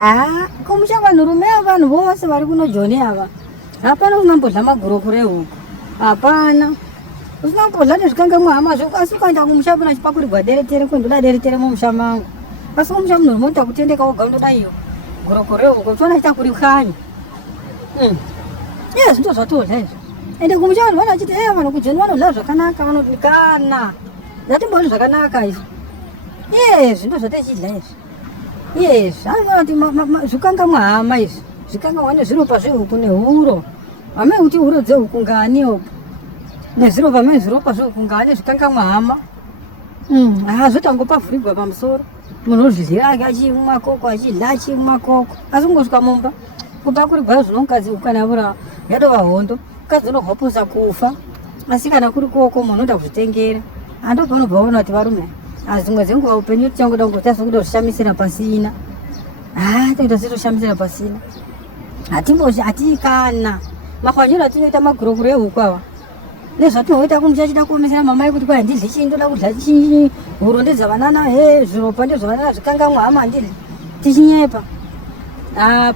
Kumusha vanhurume vanhu vose vari kuno Joni ava hapana usingambodla magurokure huku, hapana usingambodla nezvikangamwa hama zvoku. Asi ukaenda kumusha pana chipakurirwa deretere kundoda deretere mumusha mangu, asi kumusha munhu unoita kutendeka woga undoda iyo gurokure huku uchiona chitakuri khanyi. Zvinto zvatodla izvo. Ende kumusha vanhu vana vachiti vanhu kuJoni vanodla zvakanaka, vanodikana zvatimbooni zvakanaka izvo. Zvinto zvatechidla izvi. Anoti zvikangamwa hama izvi zvikangamwa nezviropa zvehuku nehuro. Hamai kuti huro dzehuku ngani opo nezviropa hamai zviropa zvehuku ngani zvikangamwa hama. Zvotangopavhurirwa pamusoro, munhu ozvidlira achimwa koko achidla achimwa koko. Asi kungosvika mumba kupakurirwa zvinokadzi huku kana vura yatova hondo, mukadzi unohopusa kufa. Asi kana kuri koko munhu unoda kuzvitengera, andopanobva ona kuti varume dzimwe dzenguva upenyu tichangoda kungoita sekuda kuzvishamisira pasina. Toita setoshamisira pasina, hatikana makwanyiro atinoita magurokure ehuku ava nezvatinoita kumusha chida kuomesera mamai kuti kwai handidli chii, ndoda kudla chii, huro ndedzavanana, zviropa ndezvavanana, zvikangamwa hama handidli, tichinyepa.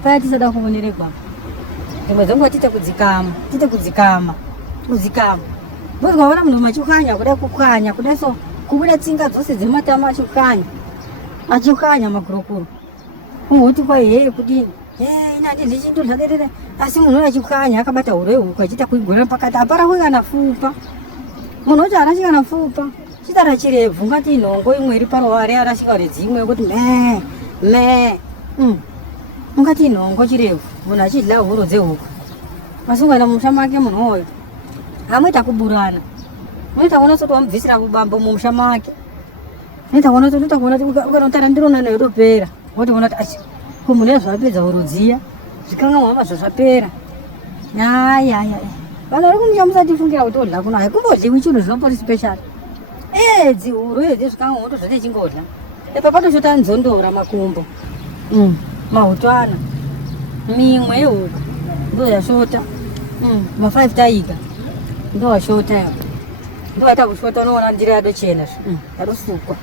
Paya tisada kuonerekwa dzimwe dzenguva tiite kudzikama ndozvikaona munhu machikanya kudai kukanya kudai so kubuda tsinga dzose dzematama achikanya magurokuro kungoti kwai kudini ina handidli chii ndodla derere. Asi munhu achikanya akabata huro yehuku achiita kuigorera pakati hapara kuikana fupa. Munhu wacho harashika nafupa, chitara chirebvu ngati nhongo imwe iri paruware arashika redzimwe yokuti me ungati nhongo chirebvu munhu achidla huro dzehuku. Asi ukaenda mumusha make munhu woyo hamuita kuburana, unoita kuona soti wamubvisira kubambo mumusha make. Unoita kuona kuti ukanotara ndirona nayo yotopera, wotoona kuti munhu yazvapedza huro dziya zvikangamwa hama zvazvapera. Vanhu vari kumusha musatifungira kuti odla kuno haikumbodliwi chinhu zvinopori special. Dzihuro idzi zvikangamwa moto zvatechingodla patoshota nzondora, makumbo, mahutwana, mimwe yehuku ndo yashota, ma5 taiga ndo washota yapo, ndo waita kushota unoona ndiri yadochena yadosukwa.